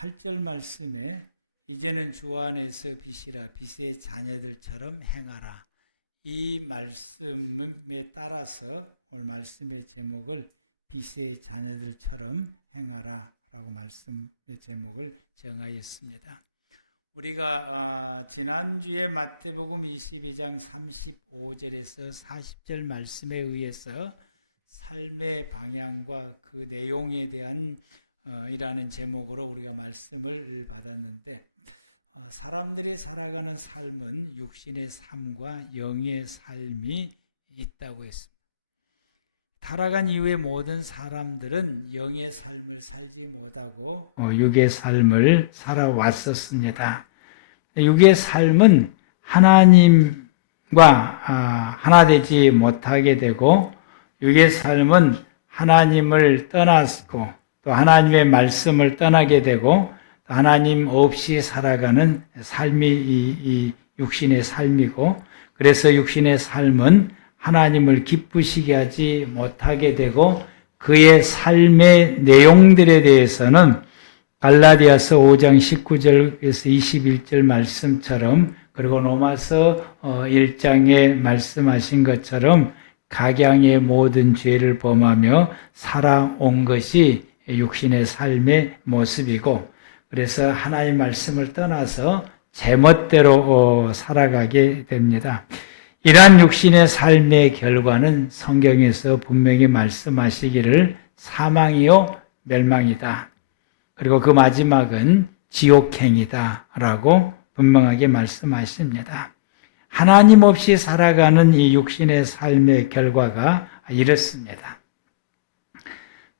8절 말씀에 이제는 주 안에서 빛이라 빛의 자녀들처럼 행하라. 이 말씀에 따라서 오늘 말씀의 제목을 빛의 자녀들처럼 행하라 라고 말씀의 제목을 정하였습니다. 우리가 지난주에 마태복음 22장 35절에서 40절 말씀에 의해서 삶의 방향과 그 내용에 대한 이라는 제목으로 우리가 말씀을 받았는데, 사람들이 살아가는 삶은 육신의 삶과 영의 삶이 있다고 했습니다. 타락한 이후에 모든 사람들은 영의 삶을 살지 못하고 육의 삶을 살아왔었습니다. 육의 삶은 하나님과 하나 되지 못하게 되고, 육의 삶은 하나님을 떠났고 또 하나님의 말씀을 떠나게 되고, 또 하나님 없이 살아가는 삶이 이 육신의 삶이고, 그래서 육신의 삶은 하나님을 기쁘시게 하지 못하게 되고, 그의 삶의 내용들에 대해서는 갈라디아서 5장 19절에서 21절 말씀처럼, 그리고 로마서 1장에 말씀하신 것처럼 각양의 모든 죄를 범하며 살아온 것이 육신의 삶의 모습이고, 그래서 하나님의 말씀을 떠나서 제멋대로 살아가게 됩니다. 이러한 육신의 삶의 결과는 성경에서 분명히 말씀하시기를 사망이요 멸망이다. 그리고 그 마지막은 지옥행이다 라고 분명하게 말씀하십니다. 하나님 없이 살아가는 이 육신의 삶의 결과가 이렇습니다.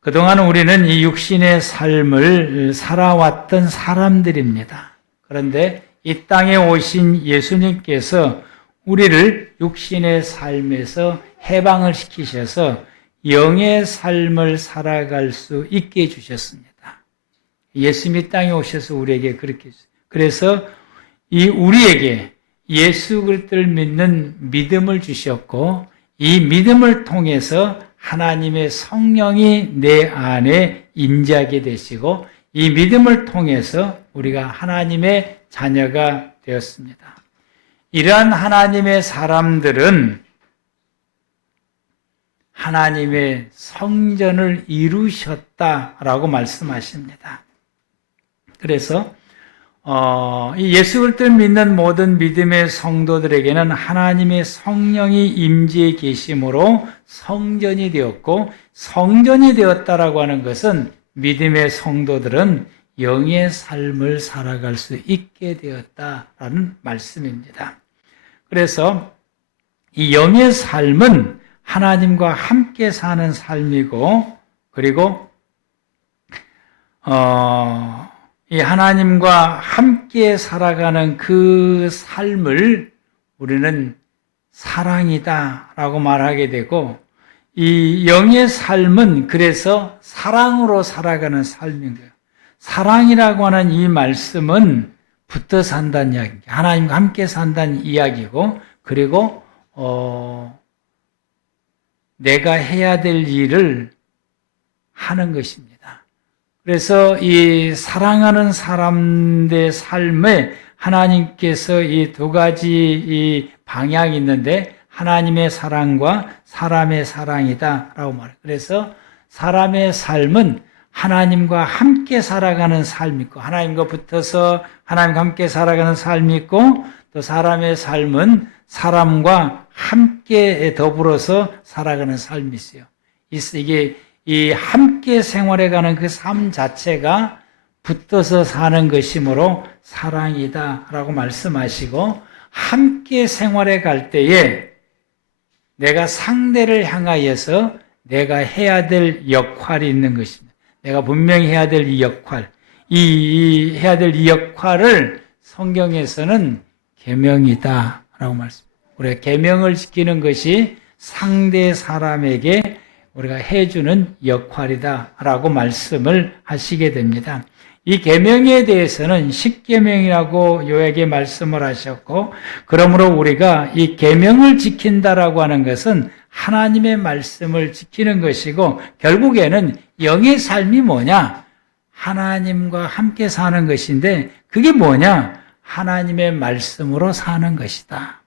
그동안 우리는 이 육신의 삶을 살아왔던 사람들입니다. 그런데 이 땅에 오신 예수님께서 우리를 육신의 삶에서 해방을 시키셔서 영의 삶을 살아갈 수 있게 해주셨습니다. 예수님이 땅에 오셔서 우리에게 그렇게 해주셨어요. 그래서 우리에게 예수 그리스도를 믿는 믿음을 주셨고, 이 믿음을 통해서 하나님의 성령이 내 안에 임재하게 되시고, 이 믿음을 통해서 우리가 하나님의 자녀가 되었습니다. 이러한 하나님의 사람들은 하나님의 성전을 이루셨다라고 말씀하십니다. 그래서 이 예수 그리스도를 믿는 모든 믿음의 성도들에게는 하나님의 성령이 임재해 계심으로 성전이 되었고, 성전이 되었다라고 하는 것은 믿음의 성도들은 영의 삶을 살아갈 수 있게 되었다라는 말씀입니다. 그래서 이 영의 삶은 하나님과 함께 사는 삶이고, 그리고 이 하나님과 함께 살아가는 그 삶을 우리는 사랑이다라고 말하게 되고, 이 영의 삶은 그래서 사랑으로 살아가는 삶인 거예요. 사랑이라고 하는 이 말씀은 붙어 산다는 이야기입니다. 하나님과 함께 산다는 이야기고, 그리고 내가 해야 될 일을 하는 것입니다. 그래서 이 사랑하는 사람들의 삶에 하나님께서 이 두 가지 이 방향이 있는데, 하나님의 사랑과 사람의 사랑이다라고 말해요. 그래서 사람의 삶은 하나님과 함께 살아가는 삶이 있고, 하나님과 붙어서 하나님과 함께 살아가는 삶이 있고, 또 사람의 삶은 사람과 함께 더불어서 살아가는 삶이 있어요. 이게 이 함께 생활해가는 그 삶 자체가 붙어서 사는 것이므로 사랑이다라고 말씀하시고, 함께 생활해 갈 때에 내가 상대를 향하여서 내가 해야 될 역할이 있는 것입니다. 내가 분명히 해야 될 이 역할, 해야 될 이 역할을 성경에서는 계명이다라고 말씀합니다. 우리가 계명을 지키는 것이 상대 사람에게 우리가 해주는 역할이다라고 말씀을 하시게 됩니다. 이 계명에 대해서는 십계명이라고 요약에 말씀을 하셨고, 그러므로 우리가 이 계명을 지킨다라고 하는 것은 하나님의 말씀을 지키는 것이고, 결국에는 영의 삶이 뭐냐? 하나님과 함께 사는 것인데 그게 뭐냐? 하나님의 말씀으로 사는 것이다.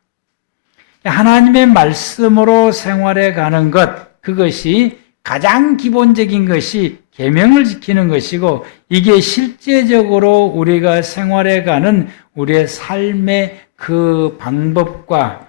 하나님의 말씀으로 생활해 가는 것, 그것이 가장 기본적인 것이 계명을 지키는 것이고 이게 실제적으로 우리가 생활해 가는 우리의 삶의 그 방법과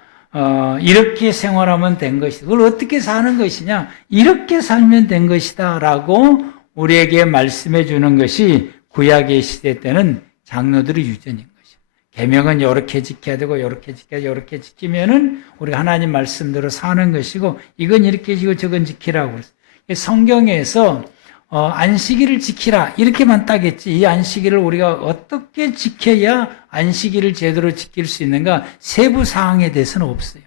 이렇게 생활하면 된 것이다. 그걸 어떻게 사는 것이냐? 이렇게 살면 된 것이다 라고 우리에게 말씀해 주는 것이 구약의 시대 때는 장로들의 유전인 것이죠. 계명은 이렇게 지켜야 되고 이렇게 지켜야 되고 이렇게 지키면은 우리가 하나님 말씀대로 사는 것이고 이건 이렇게 지키고 저건 지키라고 그랬어요. 성경에서 안식일을 지키라 이렇게만 따겠지 이 안식일을 우리가 어떻게 지켜야 안식일을 제대로 지킬 수 있는가 세부 사항에 대해서는 없어요.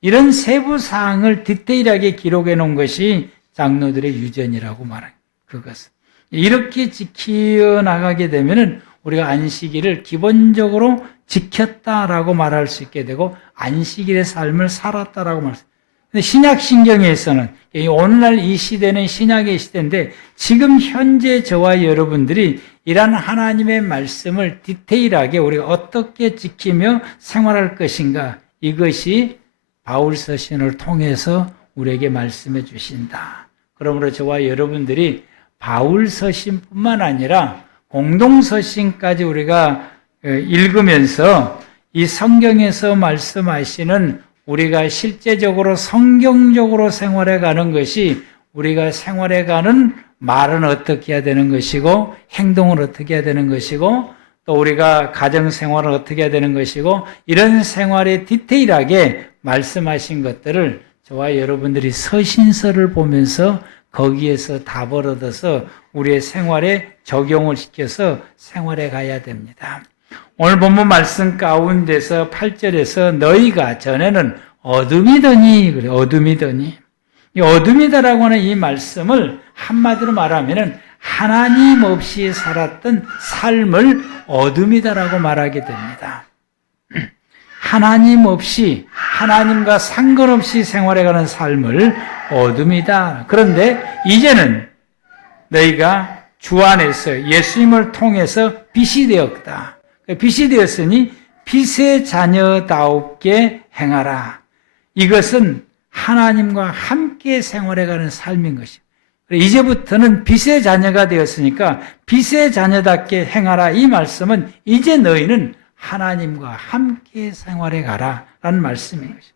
이런 세부 사항을 디테일하게 기록해 놓은 것이 장로들의 유전이라고 말해요. 그것은 이렇게 지켜 나가게 되면은 우리가 안식일을 기본적으로 지켰다라고 말할 수 있게 되고 안식일의 삶을 살았다라고 말합니다. 근데 신약 신경에서는 오늘날 이 시대는 신약의 시대인데 지금 현재 저와 여러분들이 이러한 하나님의 말씀을 디테일하게 우리가 어떻게 지키며 생활할 것인가 이것이 바울 서신을 통해서 우리에게 말씀해 주신다. 그러므로 저와 여러분들이 바울 서신뿐만 아니라 공동 서신까지 우리가 읽으면서 이 성경에서 말씀하시는 우리가 실제적으로 성경적으로 생활해 가는 것이 우리가 생활해 가는 말은 어떻게 해야 되는 것이고 행동을 어떻게 해야 되는 것이고 또 우리가 가정 생활을 어떻게 해야 되는 것이고 이런 생활에 디테일하게 말씀하신 것들을 저와 여러분들이 서신서를 보면서 거기에서 답을 얻어서 우리의 생활에 적용을 시켜서 생활해 가야 됩니다. 오늘 본문 말씀 가운데서 8절에서 너희가 전에는 어둠이더니 그래 어둠이더니 이 어둠이다라고 하는 이 말씀을 한마디로 말하면은 하나님 없이 살았던 삶을 어둠이다라고 말하게 됩니다. 하나님 없이 하나님과 상관없이 생활해가는 삶을 어둠이다. 그런데 이제는 너희가 주 안에서 예수님을 통해서 빛이 되었다. 빛이 되었으니 빛의 자녀다옵게 행하라. 이것은 하나님과 함께 생활해가는 삶인 것이에요. 이제부터는 빛의 자녀가 되었으니까 빛의 자녀답게 행하라. 이 말씀은 이제 너희는 하나님과 함께 생활해 가라 라는 말씀인 것이죠.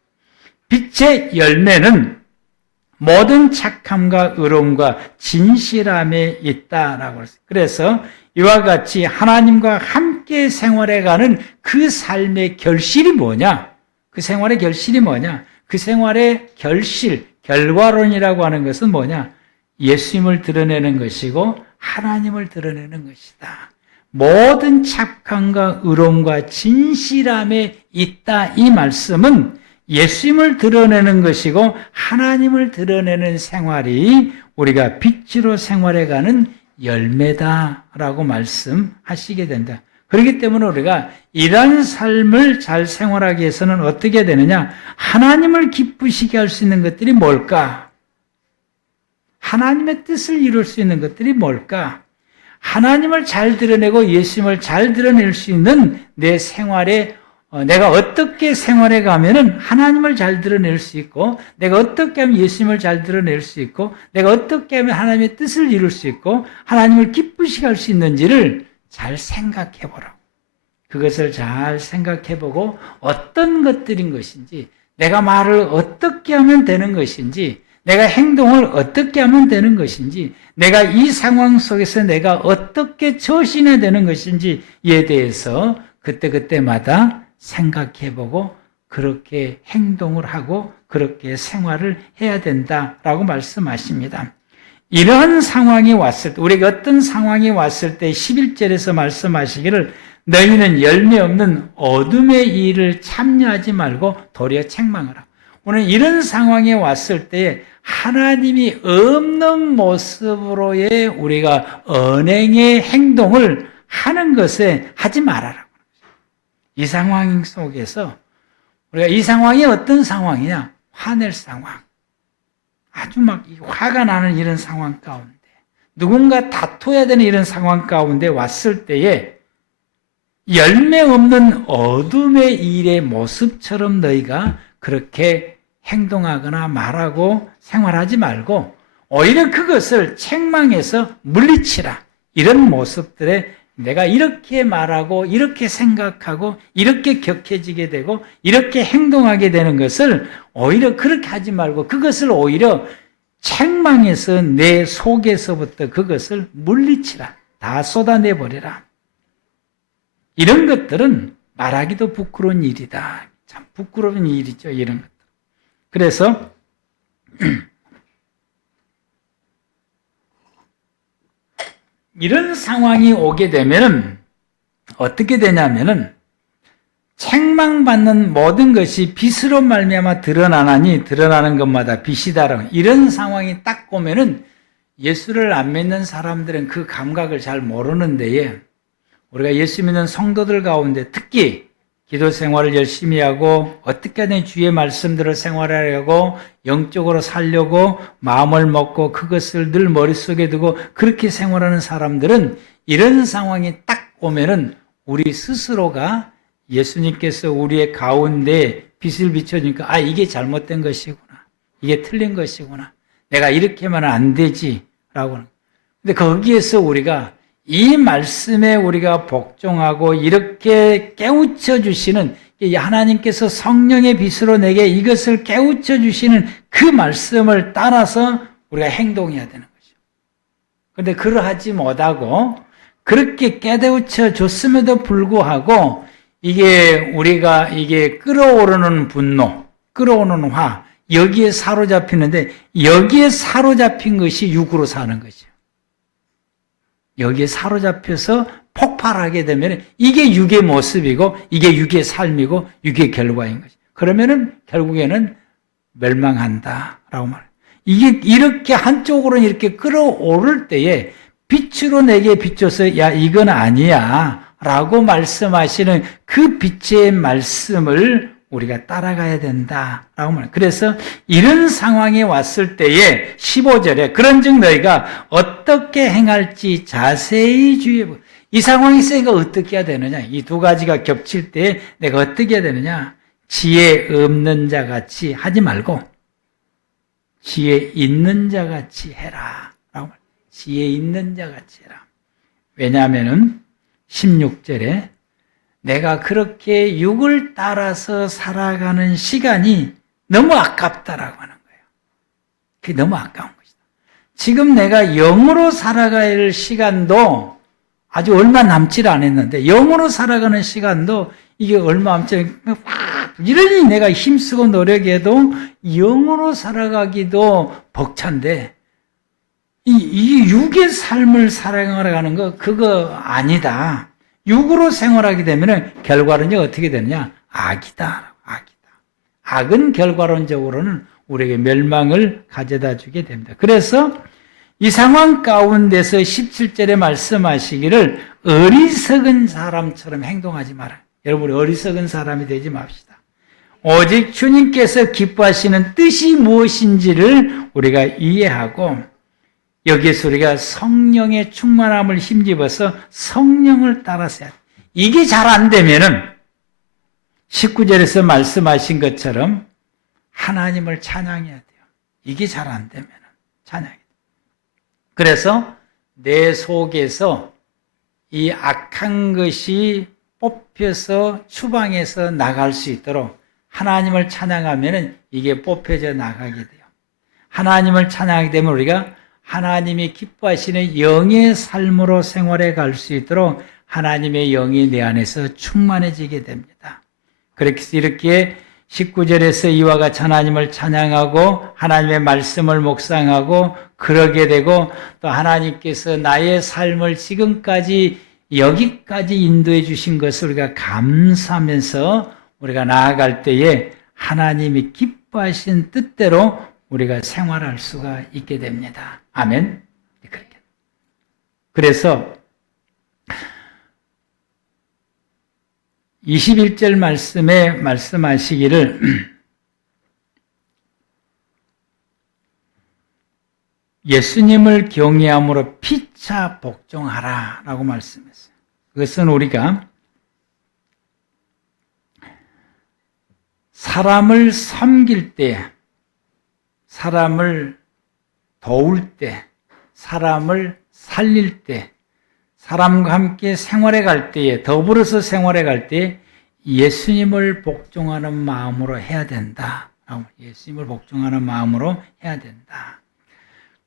빛의 열매는 모든 착함과 의로움과 진실함에 있다라고 했어요. 그래서 이와 같이 하나님과 함께 생활해 가는 그 삶의 결실이 뭐냐? 그 생활의 결실이 뭐냐? 그 생활의 결실, 결과론이라고 하는 것은 뭐냐? 예수님을 드러내는 것이고 하나님을 드러내는 것이다. 모든 착함과 의로움과 진실함에 있다. 이 말씀은 예수님을 드러내는 것이고 하나님을 드러내는 생활이 우리가 빛으로 생활해가는 열매다라고 말씀하시게 된다. 그렇기 때문에 우리가 이러한 삶을 잘 생활하기 위해서는 어떻게 되느냐? 하나님을 기쁘시게 할 수 있는 것들이 뭘까? 하나님의 뜻을 이룰 수 있는 것들이 뭘까? 하나님을 잘 드러내고 예수님을 잘 드러낼 수 있는 내 생활에 내가 어떻게 생활해 가면은 하나님을 잘 드러낼 수 있고 내가 어떻게 하면 예수님을 잘 드러낼 수 있고 내가 어떻게 하면 하나님의 뜻을 이룰 수 있고 하나님을 기쁘시게 할 수 있는지를 잘 생각해 보라고. 그것을 잘 생각해 보고 어떤 것들인 것인지 내가 말을 어떻게 하면 되는 것인지 내가 행동을 어떻게 하면 되는 것인지 내가 이 상황 속에서 내가 어떻게 처신해야 되는 것인지에 대해서 그때그때마다 생각해보고 그렇게 행동을 하고 그렇게 생활을 해야 된다라고 말씀하십니다. 이러한 상황이 왔을 때 우리가 어떤 상황이 왔을 때 11절에서 말씀하시기를 너희는 열매 없는 어둠의 일을 참여하지 말고 도리어 책망하라. 오늘 이런 상황에 왔을 때 하나님이 없는 모습으로의 우리가 언행의 행동을 하는 것에 하지 말아라. 이 상황 속에서 우리가 이 상황이 어떤 상황이냐? 화낼 상황. 아주 막 화가 나는 이런 상황 가운데 누군가 다퉈야 되는 이런 상황 가운데 왔을 때에 열매 없는 어둠의 일의 모습처럼 너희가 그렇게 행동하거나 말하고 생활하지 말고 오히려 그것을 책망해서 물리치라. 이런 모습들에 내가 이렇게 말하고 이렇게 생각하고 이렇게 격해지게 되고 이렇게 행동하게 되는 것을 오히려 그렇게 하지 말고 그것을 오히려 책망해서 내 속에서부터 그것을 물리치라. 다 쏟아내버리라. 이런 것들은 말하기도 부끄러운 일이다. 참 부끄러운 일이죠. 이런 것들. 그래서 이런 상황이 오게 되면 어떻게 되냐면은 책망받는 모든 것이 빛으로 말미암아 드러나나니 드러나는 것마다 빛이다라고 이런 상황이 딱 오면은 예수를 안 믿는 사람들은 그 감각을 잘 모르는 데에 우리가 예수 믿는 성도들 가운데 특히 기도 생활을 열심히 하고 어떻게 하든 주의 말씀들을 생활하려고 영적으로 살려고 마음을 먹고 그것을 늘 머릿속에 두고 그렇게 생활하는 사람들은 이런 상황이 딱 오면은 우리 스스로가 예수님께서 우리의 가운데 빛을 비춰주니까 아 이게 잘못된 것이구나. 이게 틀린 것이구나. 내가 이렇게 하면 안 되지 라고. 근데 거기에서 우리가 이 말씀에 우리가 복종하고 이렇게 깨우쳐 주시는 하나님께서 성령의 빛으로 내게 이것을 깨우쳐 주시는 그 말씀을 따라서 우리가 행동해야 되는 거죠. 그런데 그러하지 못하고 그렇게 깨우쳐 줬음에도 불구하고 우리가 끌어오르는 분노, 끌어오르는 화, 여기에 사로잡히는데 여기에 사로잡힌 것이 육으로 사는 거죠. 여기에 사로잡혀서 폭발하게 되면 이게 육의 모습이고 이게 육의 삶이고 육의 결과인 거죠. 그러면은 결국에는 멸망한다라고 말해요. 이게 이렇게 한쪽으로는 이렇게 끌어오를 때에 빛으로 내게 비춰서 야 이건 아니야 라고 말씀하시는 그 빛의 말씀을 우리가 따라가야 된다라고 말해요. 그래서 이런 상황이 왔을 때에 15절에 그런즉 너희가 어떻게 행할지 자세히 주의해. 이 상황이 있으니까 어떻게 해야 되느냐. 이 두 가지가 겹칠 때 내가 어떻게 해야 되느냐. 지혜 없는 자 같이 하지 말고 지혜 있는 자 같이 해라 라고 말해요. 지혜 있는 자 같이 해라. 왜냐하면은 16절에 내가 그렇게 육을 따라서 살아가는 시간이 너무 아깝다라고 하는 거예요. 그게 너무 아까운 것이다. 지금 내가 영으로 살아가야 할 시간도 아주 얼마 남질 않았는데 영으로 살아가는 시간도 이게 얼마 남지 이러니 내가 힘쓰고 노력해도 영으로 살아가기도 벅찬데 이 육의 삶을 살아가는 거 그거 아니다. 육으로 생활하게 되면 결과는요 어떻게 되느냐? 악이다. 악은 결과론적으로는 우리에게 멸망을 가져다 주게 됩니다. 그래서 이 상황 가운데서 17절에 말씀하시기를 어리석은 사람처럼 행동하지 마라. 여러분 어리석은 사람이 되지 맙시다. 오직 주님께서 기뻐하시는 뜻이 무엇인지를 우리가 이해하고 여기에서 우리가 성령의 충만함을 힘입어서 성령을 따라서 해야 돼. 이게 잘 안 되면은 19절에서 말씀하신 것처럼 하나님을 찬양해야 돼요. 이게 잘 안 되면은 찬양해야 돼요. 그래서 내 속에서 이 악한 것이 뽑혀서 추방해서 나갈 수 있도록 하나님을 찬양하면은 이게 뽑혀져 나가게 돼요. 하나님을 찬양하게 되면 우리가 하나님이 기뻐하시는 영의 삶으로 생활해 갈 수 있도록 하나님의 영이 내 안에서 충만해지게 됩니다. 그렇게 이렇게 19절에서 이와 같이 하나님을 찬양하고 하나님의 말씀을 묵상하고 그러게 되고 또 하나님께서 나의 삶을 지금까지 여기까지 인도해 주신 것을 우리가 감사하면서 우리가 나아갈 때에 하나님이 기뻐하신 뜻대로 우리가 생활할 수가 있게 됩니다. 아멘. 그래서 21절 말씀에 말씀하시기를 예수님을 경외함으로 피차 복종하라 라고 말씀했어요. 그것은 우리가 사람을 섬길 때, 사람을 도울 때, 사람을 살릴 때, 사람과 함께 생활해 갈 때에, 더불어서 생활해 갈 때에 예수님을 복종하는 마음으로 해야 된다. 예수님을 복종하는 마음으로 해야 된다.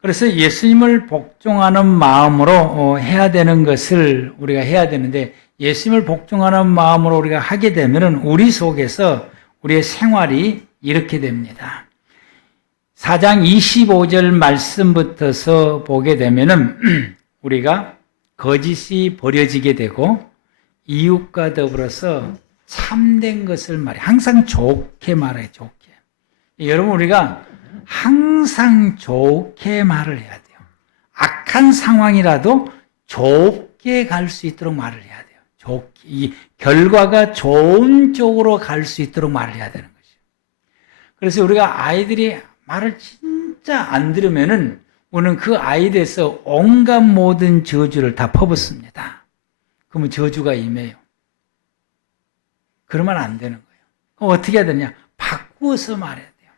그래서 예수님을 복종하는 마음으로 해야 되는 것을 우리가 해야 되는데, 예수님을 복종하는 마음으로 우리가 하게 되면 우리 속에서 우리의 생활이 이렇게 됩니다. 4장 25절 말씀부터서 보게 되면은 우리가 거짓이 버려지게 되고 이웃과 더불어서 참된 것을 말해. 항상 좋게 말해, 좋게. 여러분, 우리가 항상 좋게 말을 해야 돼요. 악한 상황이라도 좋게 갈 수 있도록 말을 해야 돼요. 좋게. 이 결과가 좋은 쪽으로 갈 수 있도록 말을 해야 되는 것이죠. 그래서 우리가 아이들이 말을 진짜 안 들으면은 우리는 그 아이들에서 온갖 모든 저주를 다 퍼붓습니다. 그러면 저주가 임해요. 그러면 안 되는 거예요. 그럼 어떻게 해야 되냐? 바꾸어서 말해야 돼요.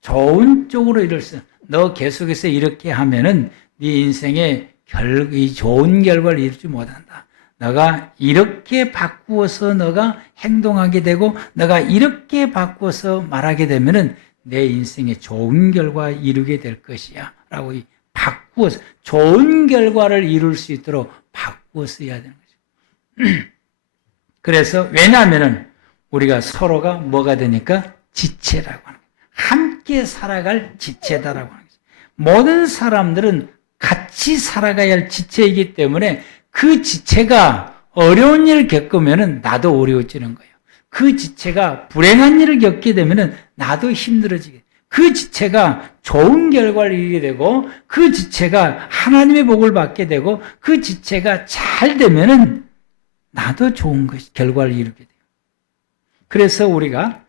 좋은 쪽으로 이룰 수, 너 계속해서 이렇게 하면은 네 인생에 좋은 결과를 이루지 못한다. 너가 이렇게 바꾸어서 너가 행동하게 되고, 너가 이렇게 바꾸어서 말하게 되면은 내 인생에 좋은 결과 이루게 될 것이야. 라고 바꾸어서, 좋은 결과를 이룰 수 있도록 바꾸어서 해야 되는 거죠. 그래서, 왜냐하면은 우리가 서로가 뭐가 되니까? 지체라고 하는 거예요. 함께 살아갈 지체다라고 하는 거죠. 모든 사람들은 같이 살아가야 할 지체이기 때문에 그 지체가 어려운 일을 겪으면은 나도 어려워지는 거예요. 그 지체가 불행한 일을 겪게 되면은 나도 힘들어지게 돼요. 그 지체가 좋은 결과를 이루게 되고, 그 지체가 하나님의 복을 받게 되고, 그 지체가 잘 되면은 나도 좋은 결과를 이루게 돼요. 그래서 우리가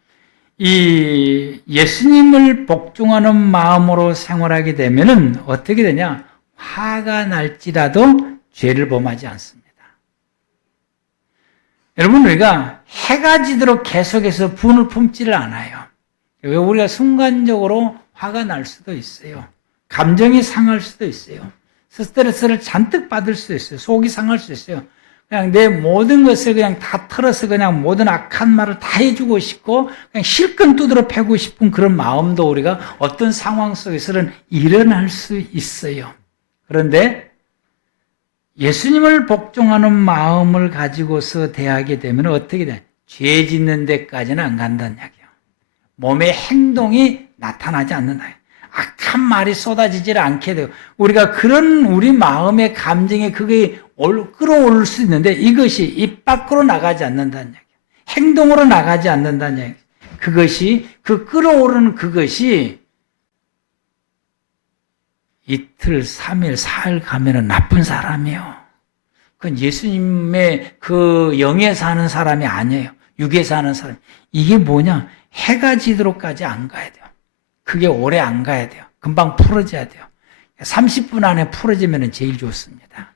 이 예수님을 복종하는 마음으로 생활하게 되면은 어떻게 되냐? 화가 날지라도 죄를 범하지 않습니다. 여러분, 우리가 해가 지도록 계속해서 분을 품지를 않아요. 왜? 우리가 순간적으로 화가 날 수도 있어요. 감정이 상할 수도 있어요. 스트레스를 잔뜩 받을 수도 있어요. 속이 상할 수도 있어요. 그냥 내 모든 것을 그냥 다 털어서 그냥 모든 악한 말을 다 해주고 싶고 그냥 실컷 두드러 패고 싶은 그런 마음도 우리가 어떤 상황 속에서는 일어날 수 있어요. 그런데 예수님을 복종하는 마음을 가지고서 대하게 되면 어떻게 돼? 죄 짓는 데까지는 안 간다는 이야기예요. 몸의 행동이 나타나지 않는다. 악한 말이 쏟아지질 않게 돼요. 우리가 그런 우리 마음의 감정에 그게 끌어올 수 있는데 이것이 입 밖으로 나가지 않는다는 얘기예요. 행동으로 나가지 않는다는 얘기예요. 그것이, 그 끌어오르는 그것이 이틀, 3일, 4일 가면은 나쁜 사람이에요. 그건 예수님의 그 영에 사는 사람이 아니에요. 육에 사는 사람. 이게 뭐냐? 해가 지도록까지 안 가야 돼요. 그게 오래 안 가야 돼요. 금방 풀어져야 돼요. 30분 안에 풀어지면 제일 좋습니다.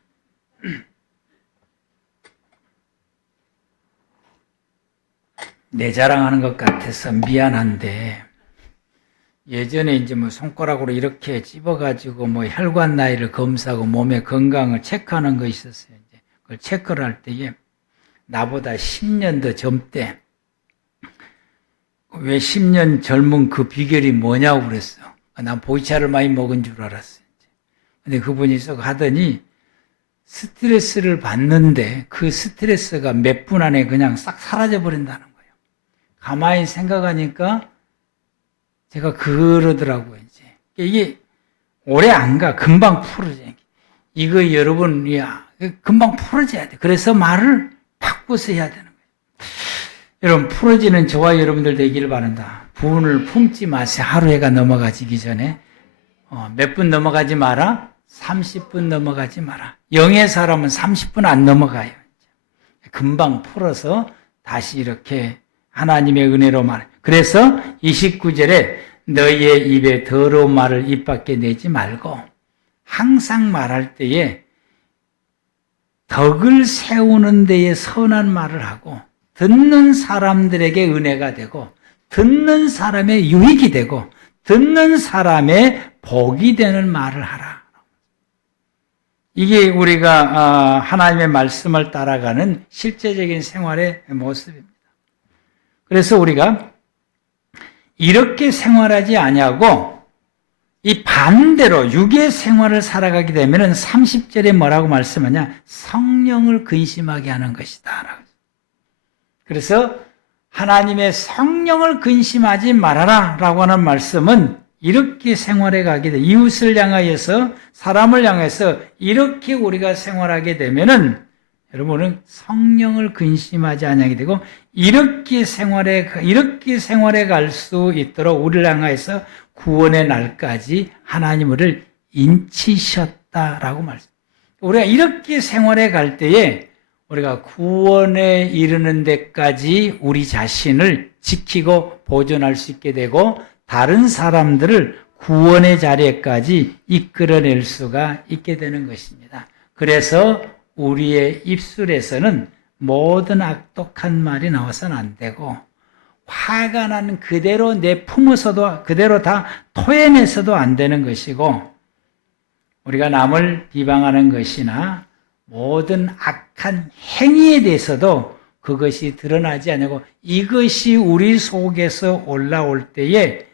내 자랑하는 것 같아서 미안한데, 예전에 이제 뭐 손가락으로 이렇게 찝어가지고 뭐 혈관 나이를 검사하고 몸의 건강을 체크하는 거 있었어요. 이제 그걸 체크를 할 때에 나보다 10년 더 젊대. 왜 10년 젊은 그 비결이 뭐냐고 그랬어. 난 보이차를 많이 먹은 줄 알았어요. 근데 그분이 썩 하더니 스트레스를 받는데 그 스트레스가 몇 분 안에 그냥 싹 사라져 버린다는 거예요. 가만히 생각하니까 제가 그러더라고요, 이제. 이게 오래 안 가. 금방 풀어져. 이거 여러분, 금방 풀어져야 돼. 그래서 말을 바꿔서 해야 되는 거예요. 여러분, 풀어지는 저와 여러분들 되기를 바란다. 분을 품지 마세요. 하루해가 넘어가지기 전에. 몇 분 넘어가지 마라? 30분 넘어가지 마라. 영의 사람은 30분 안 넘어가요. 금방 풀어서 다시 이렇게 하나님의 은혜로 말. 그래서 29절에 너희의 입에 더러운 말을 입 밖에 내지 말고 항상 말할 때에 덕을 세우는 데에 선한 말을 하고 듣는 사람들에게 은혜가 되고 듣는 사람의 유익이 되고 듣는 사람의 복이 되는 말을 하라. 이게 우리가 하나님의 말씀을 따라가는 실제적인 생활의 모습입니다. 그래서 우리가 이렇게 생활하지 아니하고 이 반대로 육의 생활을 살아가게 되면 30절에 뭐라고 말씀하냐? 성령을 근심하게 하는 것이다. 그래서 하나님의 성령을 근심하지 말아라 라고 하는 말씀은 이렇게 생활해 가게 돼. 이웃을 향하여서 사람을 향해서 이렇게 우리가 생활하게 되면은 여러분은 성령을 근심하지 않게 되고 이렇게 생활해 갈 수 있도록 우리를 향하여서 구원의 날까지 하나님 우리를 인치셨다라고 말씀. 우리가 이렇게 생활해 갈 때에 우리가 구원에 이르는 데까지 우리 자신을 지키고 보존할 수 있게 되고 다른 사람들을 구원의 자리에까지 이끌어낼 수가 있게 되는 것입니다. 그래서 우리의 입술에서는 모든 악독한 말이 나와서는 안 되고 화가 나는 그대로 내품어서도 그대로 다 토해내서도 안 되는 것이고 우리가 남을 비방하는 것이나 모든 악한 행위에 대해서도 그것이 드러나지 않고 이것이 우리 속에서 올라올 때에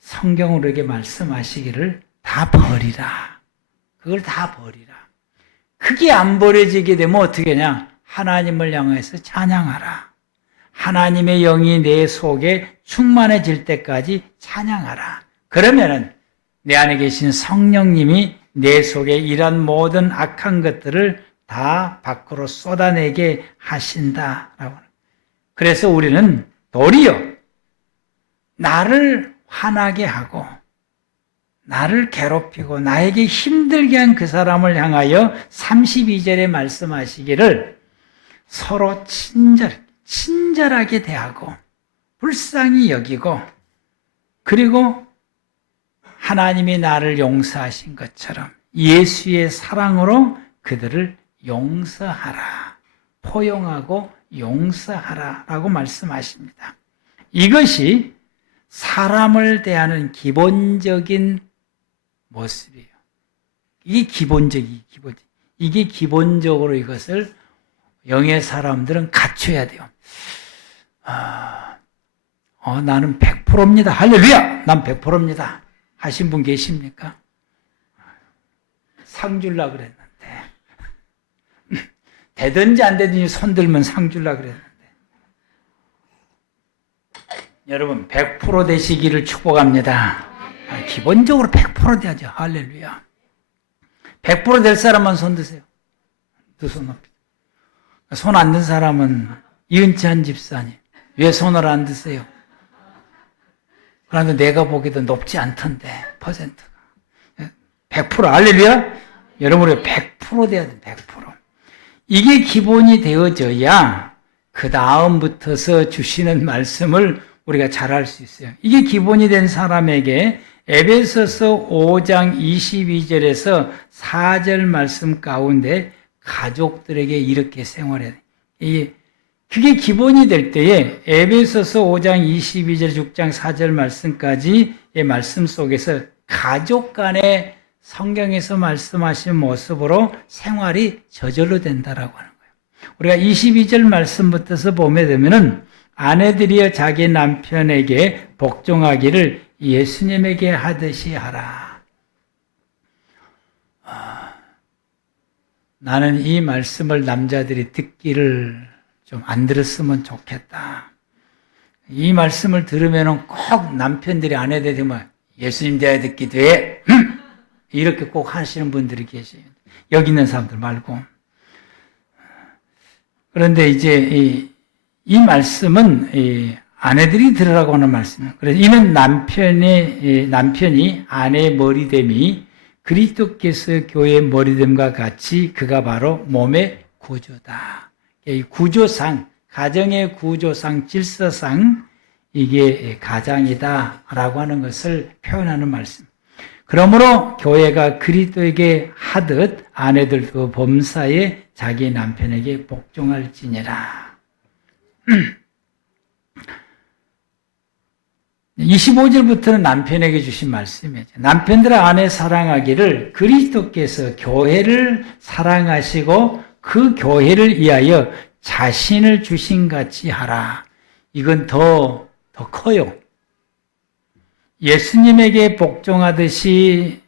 성경으로 이렇게 말씀하시기를 다 버리라. 그걸 다 버리라. 그게 안 버려지게 되면 어떻게 하냐? 하나님을 향해서 찬양하라. 하나님의 영이 내 속에 충만해질 때까지 찬양하라. 그러면은 내 안에 계신 성령님이 내 속에 이런 모든 악한 것들을 다 밖으로 쏟아내게 하신다라고. 그래서 우리는 도리어 나를 화나게 하고 나를 괴롭히고 나에게 힘들게 한 그 사람을 향하여 32절에 말씀하시기를 서로 친절하게 대하고 불쌍히 여기고 그리고 하나님이 나를 용서하신 것처럼 예수의 사랑으로 그들을 용서하라. 포용하고 용서하라 라고 말씀하십니다. 이것이 사람을 대하는 기본적인 모습이에요. 이게 기본적으로 이것을 영의 사람들은 갖춰야 돼요. 나는 100%입니다. 할렐루야! 난 100%입니다. 하신 분 계십니까? 상 줄라 그랬는데. 되든지 안 되든지 손 들면 상 줄라 그랬는데. 여러분 100% 되시기를 축복합니다. 기본적으로 100% 돼야죠. 할렐루야. 100% 될 사람만 손 드세요. 두 손 높이. 손 안 든 사람은 이은찬 집사님. 왜 손을 안 드세요? 그런데 내가 보기도 높지 않던데 퍼센트가. 100% 할렐루야. 여러분이 100% 돼야 돼. 100%. 이게 기본이 되어져야 그 다음부터서 주시는 말씀을 우리가 잘할 수 있어요. 이게 기본이 된 사람에게 에베소서 5장 22절에서 4절 말씀 가운데 가족들에게 이렇게 생활해야 돼. 그게 기본이 될 때에 에베소서 5장 22절 6장 4절 말씀까지의 말씀 속에서 가족 간의 성경에서 말씀하신 모습으로 생활이 저절로 된다라고 하는 거예요. 우리가 22절 말씀부터서 보게 되면은 아내들이여 자기 남편에게 복종하기를 예수님에게 하듯이 하라. 나는 이 말씀을 남자들이 듣기를 좀 안 들었으면 좋겠다. 이 말씀을 들으면 꼭 남편들이 아내들이 예수님 대하 듣기도 해. 이렇게 꼭 하시는 분들이 계세요. 여기 있는 사람들 말고. 그런데 이제 이 말씀은 아내들이 들으라고 하는 말씀이에요. 그래서 이는 남편이 아내의 머리됨이 그리스도께서 교회의 머리됨과 같이 그가 바로 몸의 구주다. 이 구조상, 가정의 구조상, 질서상 이게 가장이다라고 하는 것을 표현하는 말씀. 그러므로 교회가 그리스도에게 하듯 아내들도 범사에 자기 남편에게 복종할지니라. 25절부터는 남편에게 주신 말씀이죠. 남편들아 아내 사랑하기를 그리스도께서 교회를 사랑하시고 그 교회를 위하여 자신을 주신 같이 하라. 이건 더 커요. 예수님에게 복종하듯이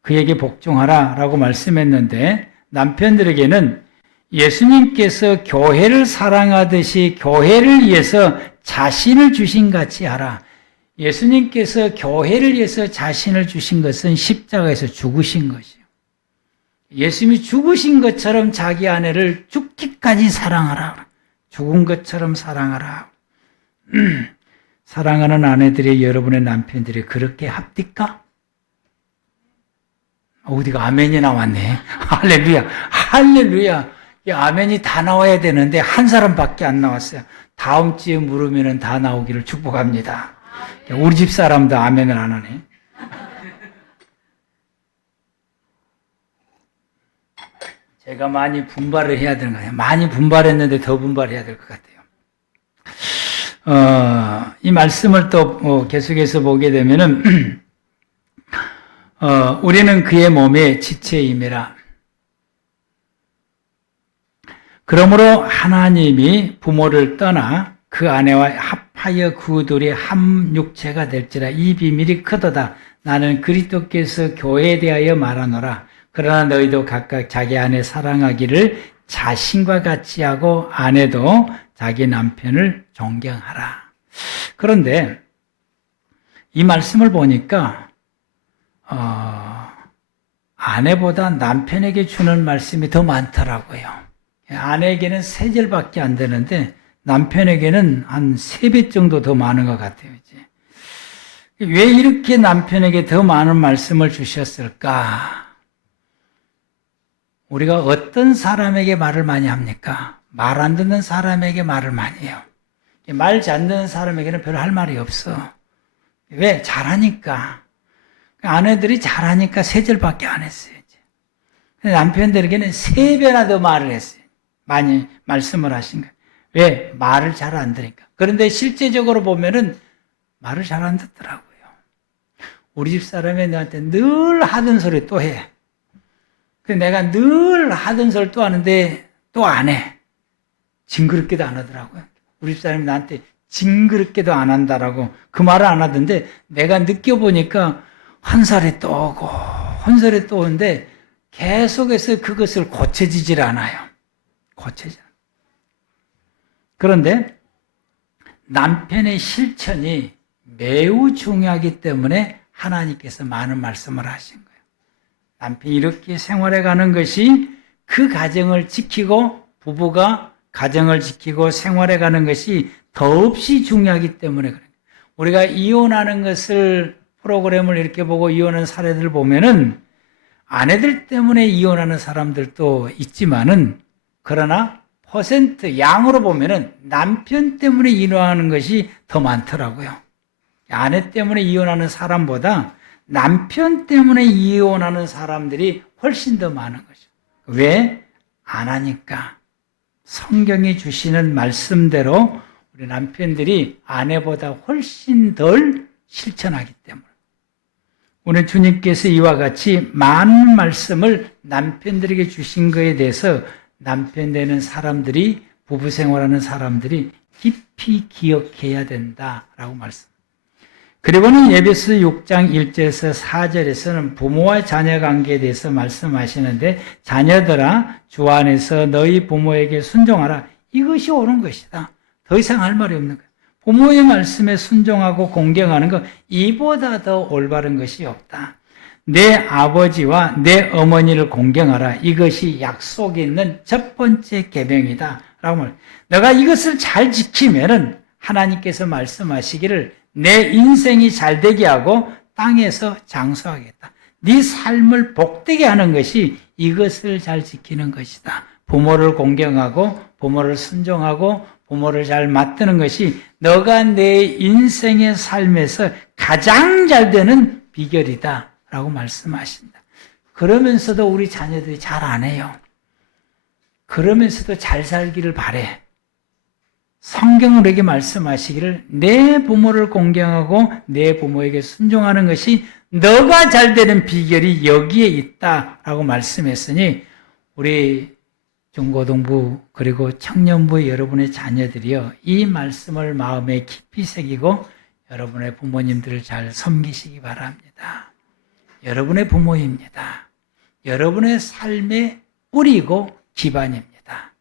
그에게 복종하라 라고 말씀했는데 남편들에게는 예수님께서 교회를 사랑하듯이 교회를 위해서 자신을 주신 같이 하라. 예수님께서 교회를 위해서 자신을 주신 것은 십자가에서 죽으신 것이에요. 예수님이 죽으신 것처럼 자기 아내를 죽기까지 사랑하라. 죽은 것처럼 사랑하라. 사랑하는 아내들이 여러분의 남편들이 그렇게 합니까? 어디가 아멘이 나왔네. 할렐루야. 할렐루야. 이 아멘이 다 나와야 되는데 한 사람밖에 안 나왔어요. 다음 주에 물으면 다 나오기를 축복합니다. 우리 집 사람도 아멘을 안 하네. 제가 많이 분발을 해야 되는 거예요. 많이 분발했는데 더 분발해야 될 것 같아요. 이 말씀을 또 계속해서 보게 되면은 우리는 그의 몸에 지체임이라. 그러므로 하나님이 부모를 떠나 그 아내와 합하여 그 둘이 한 육체가 될지라. 이 비밀이 크도다. 나는 그리스도께서 교회에 대하여 말하노라. 그러나 너희도 각각 자기 아내 사랑하기를 자신과 같이 하고 아내도 자기 남편을 존경하라. 그런데 이 말씀을 보니까 아내보다 남편에게 주는 말씀이 더 많더라고요. 아내에게는 3절밖에 안 되는데 남편에게는 한 3배 정도 더 많은 것 같아요. 이제. 왜 이렇게 남편에게 더 많은 말씀을 주셨을까? 우리가 어떤 사람에게 말을 많이 합니까? 말 안 듣는 사람에게 말을 많이 해요. 말 잘 듣는 사람에게는 별로 할 말이 없어. 왜? 잘하니까. 아내들이 잘하니까 3절밖에 안 했어요. 근데 남편들에게는 3배나 더 말을 했어요. 많이 말씀을 하신 거예요. 왜? 말을 잘 안 들으니까. 그런데 실제적으로 보면은 말을 잘 안 듣더라고요. 우리 집 사람이 나한테 늘 하던 소리 또 해. 근데 내가 늘 하던 소리 또 하는데 또 안 해. 징그럽게도 안 하더라고요. 우리 집 사람이 나한테 징그럽게도 안 한다라고 그 말을 안 하던데 내가 느껴보니까 한 살이 또 오고 한 살이 또 오는데 계속해서 그것을 고쳐지질 않아요. 고쳐지지 않아요. 그런데 남편의 실천이 매우 중요하기 때문에 하나님께서 많은 말씀을 하신 거예요. 남편이 이렇게 생활해 가는 것이 그 가정을 지키고 부부가 가정을 지키고 생활해 가는 것이 더없이 중요하기 때문에 그래요. 우리가 이혼하는 것을 프로그램을 이렇게 보고 이혼한 사례들을 보면은 아내들 때문에 이혼하는 사람들도 있지만은 그러나 퍼센트 양으로 보면은 남편 때문에 이혼하는 것이 더 많더라고요. 아내 때문에 이혼하는 사람보다 남편 때문에 이혼하는 사람들이 훨씬 더 많은 거죠. 왜? 안 하니까. 성경이 주시는 말씀대로 우리 남편들이 아내보다 훨씬 덜 실천하기 때문에. 오늘 주님께서 이와 같이 많은 말씀을 남편들에게 주신 것에 대해서 남편 되는 사람들이, 부부 생활하는 사람들이 깊이 기억해야 된다라고 말씀. 그리고는 에베소 6장 1절에서 4절에서는 부모와 자녀 관계에 대해서 말씀하시는데 자녀들아 주 안에서 너희 부모에게 순종하라. 이것이 옳은 것이다. 더 이상 할 말이 없는 거예요. 부모의 말씀에 순종하고 공경하는 것 이보다 더 올바른 것이 없다. 내 아버지와 내 어머니를 공경하라. 이것이 약속이 있는 첫 번째 계명이다. 라고 말. 내가 이것을 잘 지키면은 하나님께서 말씀하시기를 내 인생이 잘 되게 하고 땅에서 장수하겠다. 네 삶을 복되게 하는 것이 이것을 잘 지키는 것이다. 부모를 공경하고 부모를 순종하고 부모를 잘 맞드는 것이 너가 내 인생의 삶에서 가장 잘 되는 비결이다 라고 말씀하신다. 그러면서도 우리 자녀들이 잘 안 해요. 그러면서도 잘 살기를 바래. 성경은 우리에게 말씀하시기를 내 부모를 공경하고 내 부모에게 순종하는 것이 너가 잘 되는 비결이 여기에 있다라고 말씀했으니 우리 중고등부 그리고 청년부 여러분의 자녀들이요 이 말씀을 마음에 깊이 새기고 여러분의 부모님들을 잘 섬기시기 바랍니다. 여러분의 부모입니다. 여러분의 삶의 뿌리고 기반입니다.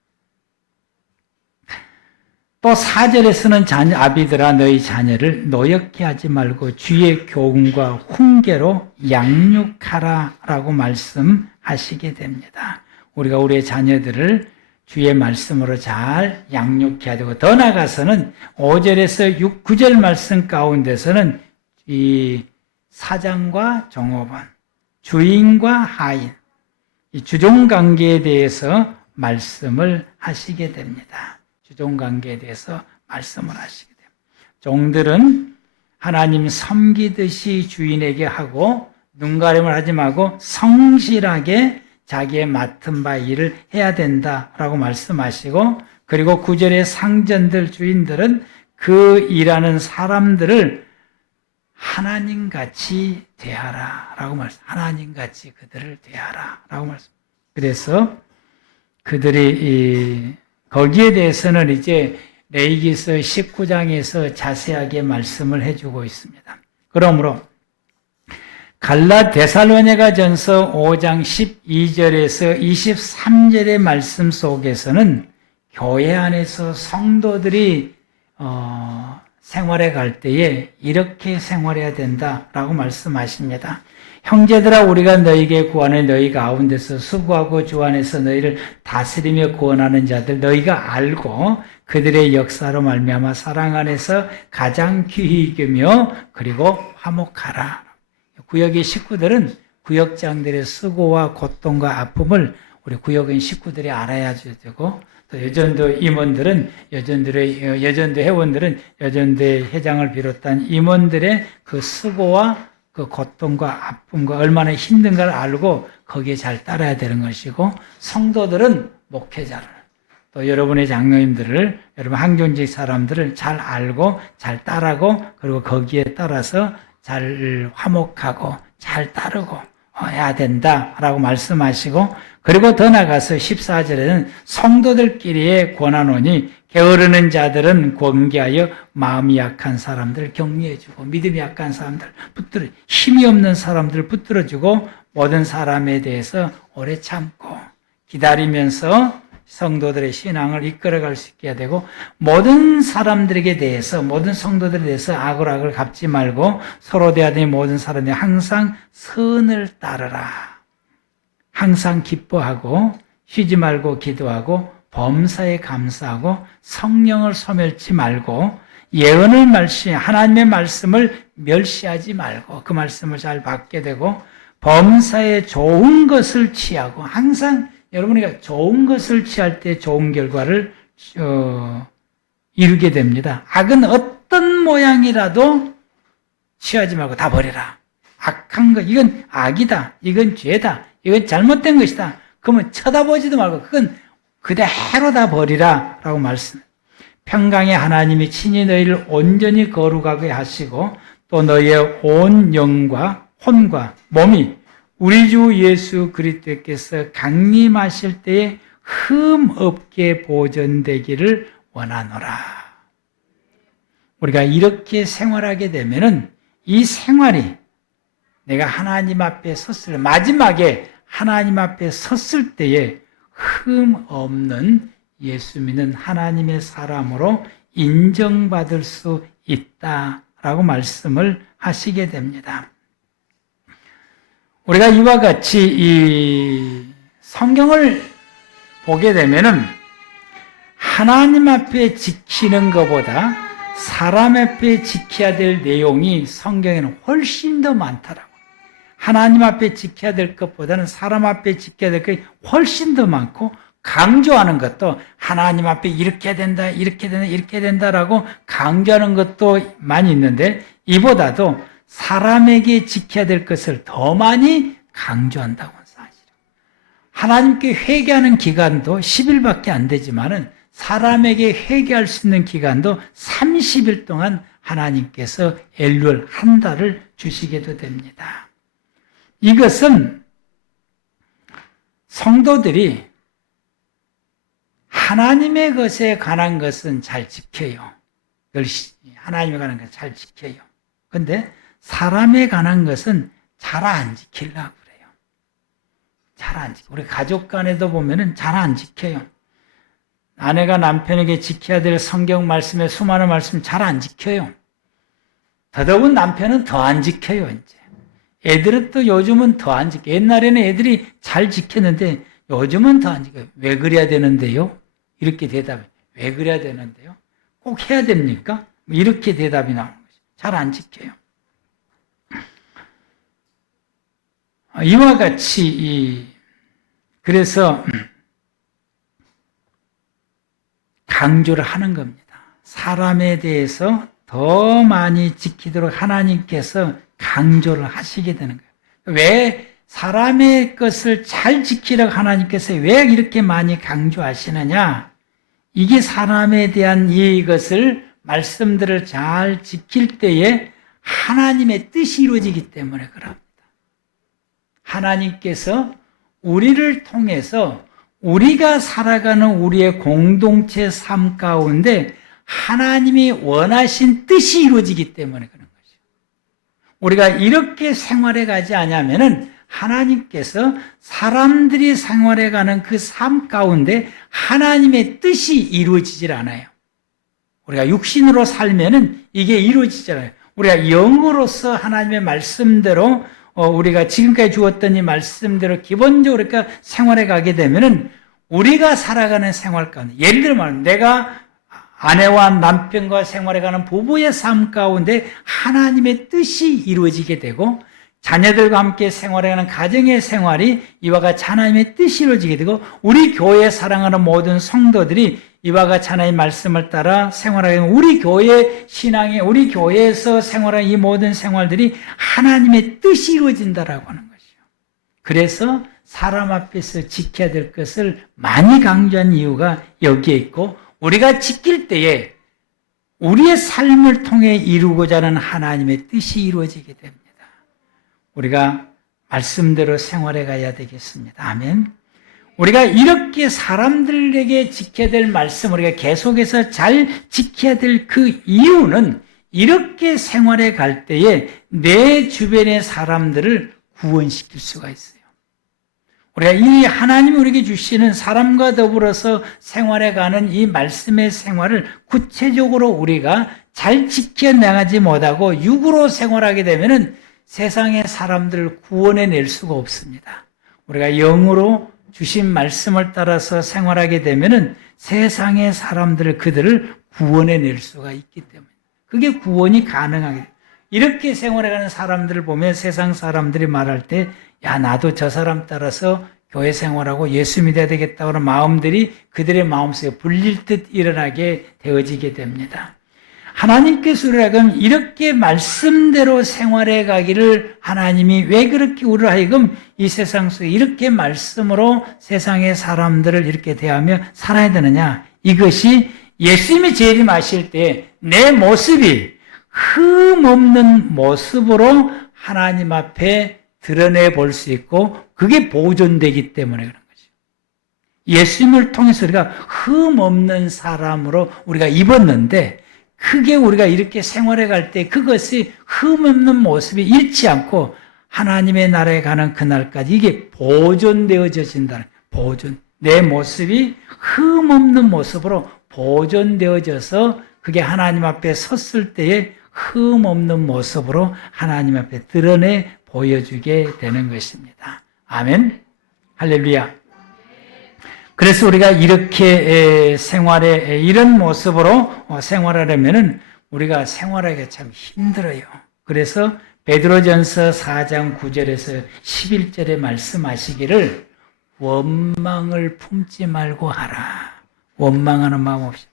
또 4절에서는 아비들아 너희 자녀를 노엽게 하지 말고 주의 교훈과 훈계로 양육하라 라고 말씀하시게 됩니다. 우리가 우리의 자녀들을 주의 말씀으로 잘 양육해야 되고 더 나아가서는 5절에서 9절 말씀 가운데서는 이 사장과 종업원, 주인과 하인, 이 주종관계에 대해서 말씀을 하시게 됩니다. 주종관계에 대해서 말씀을 하시게 됩니다. 종들은 하나님 섬기듯이 주인에게 하고 눈가림을 하지 말고 성실하게 자기의 맡은 바 일을 해야 된다라고 말씀하시고 그리고 9절의 상전들 주인들은 그 일하는 사람들을 하나님같이 대하라라고 말씀. 하나님같이 그들을 대하라라고 말씀. 그래서 그들이 거기에 대해서는 이제 레위기서 19장에서 자세하게 말씀을 해주고 있습니다. 그러므로 데살로니가전서 5장 12절에서 23절의 말씀 속에서는 교회 안에서 성도들이 생활해 갈 때에 이렇게 생활해야 된다라고 말씀하십니다. 형제들아 우리가 너희에게 구하는 너희 가운데서 수고하고 주 안에서 너희를 다스리며 구원하는 자들 너희가 알고 그들의 역사로 말미암아 사랑 안에서 가장 귀히 여기며 그리고 화목하라. 구역의 식구들은 구역장들의 수고와 고통과 아픔을 우리 구역인 식구들이 알아야 되고 또 여전도 임원들은 여전도 회원들은 여전도 회장을 비롯한 임원들의 그 수고와 그 고통과 아픔과 얼마나 힘든가를 알고 거기에 잘 따라야 되는 것이고 성도들은 목회자를 또 여러분의 장로님들을 여러분 항존직 사람들을 잘 알고 잘 따르고 그리고 거기에 따라서 잘 화목하고 잘 따르고 해야 된다라고 말씀하시고 그리고 더 나가서 14절에는 성도들끼리의 권하노니 게으르는 자들은 권계하여 마음이 약한 사람들 격려해주고 믿음이 약한 사람들 붙들어 힘이 없는 사람들 붙들어주고 모든 사람에 대해서 오래 참고 기다리면서 성도들의 신앙을 이끌어갈 수 있게 해야 되고 모든 사람들에게 대해서 모든 성도들에 대해서 악을 갚지 말고 서로 대하되 모든 사람들이 항상 선을 따르라. 항상 기뻐하고 쉬지 말고 기도하고 범사에 감사하고 성령을 소멸치 말고 예언을 하나님의 말씀을 멸시하지 말고 그 말씀을 잘 받게 되고 범사에 좋은 것을 취하고 항상 여러분이 좋은 것을 취할 때 좋은 결과를 이루게 됩니다. 악은 어떤 모양이라도 취하지 말고 다 버려라. 악한 것, 이건 악이다. 이건 죄다. 이건 잘못된 것이다. 그러면 쳐다보지도 말고 그건 그대로 다 버리라 라고 말씀. 평강의 하나님이 친히 너희를 온전히 거룩하게 하시고 또 너희의 온 영과 혼과 몸이 우리 주 예수 그리스도께서 강림하실 때에 흠 없게 보존되기를 원하노라. 우리가 이렇게 생활하게 되면은 이 생활이 내가 하나님 앞에 마지막에 하나님 앞에 섰을 때에 흠 없는 예수 믿는 하나님의 사람으로 인정받을 수 있다라고 말씀을 하시게 됩니다. 우리가 이와 같이 이 성경을 보게 되면은 하나님 앞에 지키는 것보다 사람 앞에 지켜야 될 내용이 성경에는 훨씬 더 많더라고요. 하나님 앞에 지켜야 될 것보다는 사람 앞에 지켜야 될 것이 훨씬 더 많고 강조하는 것도 하나님 앞에 이렇게 해야 된다, 이렇게 된다, 이렇게 된다라고 강조하는 것도 많이 있는데 이보다도 사람에게 지켜야 될 것을 더 많이 강조한다고 하는 사실. 하나님께 회개하는 기간도 10일밖에 안 되지만은 사람에게 회개할 수 있는 기간도 30일 동안 하나님께서 엘루엘 한 달을 주시게도 됩니다. 이것은 성도들이 하나님의 것에 관한 것은 잘 지켜요. 열심히 하나님에 관한 것은 잘 지켜요. 그런데 사람에 관한 것은 잘 안 지키려고 그래요. 잘 안 지켜. 우리 가족 간에도 보면은 잘 안 지켜요. 아내가 남편에게 지켜야 될 성경 말씀에 수많은 말씀 잘 안 지켜요. 더더군 남편은 더 안 지켜요, 이제. 애들은 또 요즘은 더 안 지켜요. 옛날에는 애들이 잘 지켰는데 요즘은 더 안 지켜요. 왜 그래야 되는데요? 이렇게 대답해. 왜 그래야 되는데요? 꼭 해야 됩니까? 이렇게 대답이 나오는 거죠. 잘 안 지켜요. 이와 같이 그래서 강조를 하는 겁니다. 사람에 대해서 더 많이 지키도록 하나님께서 강조를 하시게 되는 거예요. 왜 사람의 것을 잘 지키려고 하나님께서 왜 이렇게 많이 강조하시느냐? 이게 사람에 대한 이것을 말씀들을 잘 지킬 때에 하나님의 뜻이 이루어지기 때문에 그럽니다. 하나님께서 우리를 통해서 우리가 살아가는 우리의 공동체 삶 가운데 하나님이 원하신 뜻이 이루어지기 때문에 그런 거죠. 우리가 이렇게 생활해 가지 않으면은 하나님께서 사람들이 생활해 가는 그 삶 가운데 하나님의 뜻이 이루어지질 않아요. 우리가 육신으로 살면은 이게 이루어지지 않아요. 우리가 영으로서 하나님의 말씀대로 우리가 지금까지 주었던 이 말씀대로 기본적으로 그러니까 생활해 가게 되면은 우리가 살아가는 생활 가운데 예를 들면 내가 아내와 남편과 생활해 가는 부부의 삶 가운데 하나님의 뜻이 이루어지게 되고 자녀들과 함께 생활하는 가정의 생활이 이와 같이 하나님의 뜻이 이루어지게 되고 우리 교회에 사랑하는 모든 성도들이 이와 같이 하나님의 말씀을 따라 생활하게 되면 우리 교회 신앙에 우리 교회에서 생활하는 이 모든 생활들이 하나님의 뜻이 이루어진다라고 하는 것이요. 그래서 사람 앞에서 지켜야 될 것을 많이 강조한 이유가 여기에 있고 우리가 지킬 때에 우리의 삶을 통해 이루고자 하는 하나님의 뜻이 이루어지게 됩니다. 우리가 말씀대로 생활해 가야 되겠습니다. 아멘. 우리가 이렇게 사람들에게 지켜야 될 말씀, 우리가 계속해서 잘 지켜야 될 그 이유는 이렇게 생활해 갈 때에 내 주변의 사람들을 구원시킬 수가 있어요. 우리가 이 하나님이 우리에게 주시는 사람과 더불어서 생활해 가는 이 말씀의 생활을 구체적으로 우리가 잘 지켜나가지 못하고 육으로 생활하게 되면은 세상의 사람들을 구원해낼 수가 없습니다. 우리가 영으로 주신 말씀을 따라서 생활하게 되면은 세상의 사람들을 그들을 구원해낼 수가 있기 때문에 그게 구원이 가능하게 돼요. 이렇게 생활해가는 사람들을 보면 세상 사람들이 말할 때 야 나도 저 사람 따라서 교회 생활하고 예수 믿어야 되겠다고 하는 마음들이 그들의 마음속에 불릴 듯 일어나게 되어지게 됩니다. 하나님께서 우리가 이렇게 말씀대로 생활해 가기를 하나님이 왜 그렇게 우리를 하여금 이 세상 속에 이렇게 말씀으로 세상의 사람들을 이렇게 대하며 살아야 되느냐? 이것이 예수님이 재림하실 때 내 모습이 흠없는 모습으로 하나님 앞에 드러내 볼 수 있고 그게 보존되기 때문에 그런 거죠. 예수님을 통해서 우리가 흠없는 사람으로 우리가 입었는데 크게 우리가 이렇게 생활해 갈 때 그것이 흠없는 모습이 잃지 않고 하나님의 나라에 가는 그날까지 이게 보존되어진다는 보존. 내 모습이 흠없는 모습으로 보존되어져서 그게 하나님 앞에 섰을 때에 흠없는 모습으로 하나님 앞에 드러내 보여주게 되는 것입니다. 아멘. 할렐루야. 그래서 우리가 이렇게 생활에 이런 모습으로 생활하려면은 우리가 생활하기가 참 힘들어요. 그래서 베드로전서 4장 9절에서 11절에 말씀하시기를 원망을 품지 말고 하라. 원망하는 마음 없이.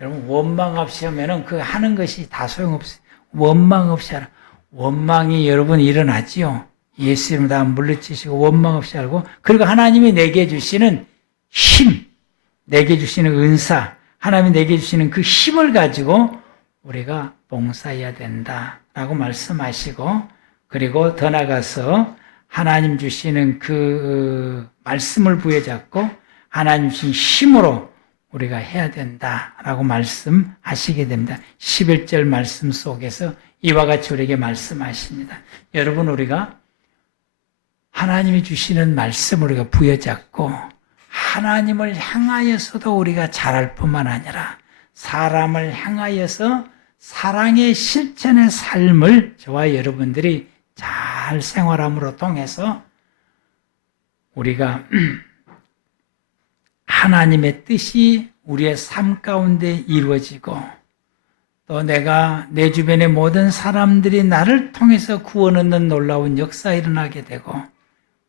여러분 원망 없이 하면은 그 하는 것이 다 소용없어요. 원망 없이 하라. 원망이 여러분 일어나지요. 예수 이름 다 물리치시고 원망 없이 알고, 그리고 하나님이 내게 주시는 힘, 내게 주시는 은사, 하나님이 내게 주시는 그 힘을 가지고 우리가 봉사해야 된다라고 말씀하시고, 그리고 더 나가서 하나님 주시는 그 말씀을 부여잡고 하나님 주신 힘으로 우리가 해야 된다라고 말씀하시게 됩니다. 11절 말씀 속에서 이와 같이 우리에게 말씀하십니다. 여러분, 우리가 하나님이 주시는 말씀을 우리가 부여잡고 하나님을 향하여서도 우리가 잘할 뿐만 아니라 사람을 향하여서 사랑의 실천의 삶을 저와 여러분들이 잘 생활함으로 통해서 우리가 하나님의 뜻이 우리의 삶 가운데 이루어지고, 또 내가 내 주변의 모든 사람들이 나를 통해서 구원 얻는 놀라운 역사가 일어나게 되고,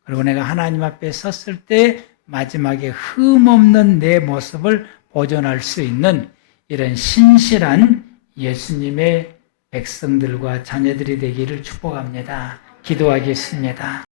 그리고 내가 하나님 앞에 섰을 때 마지막에 흠없는 내 모습을 보존할 수 있는 이런 신실한 예수님의 백성들과 자녀들이 되기를 축복합니다. 기도하겠습니다.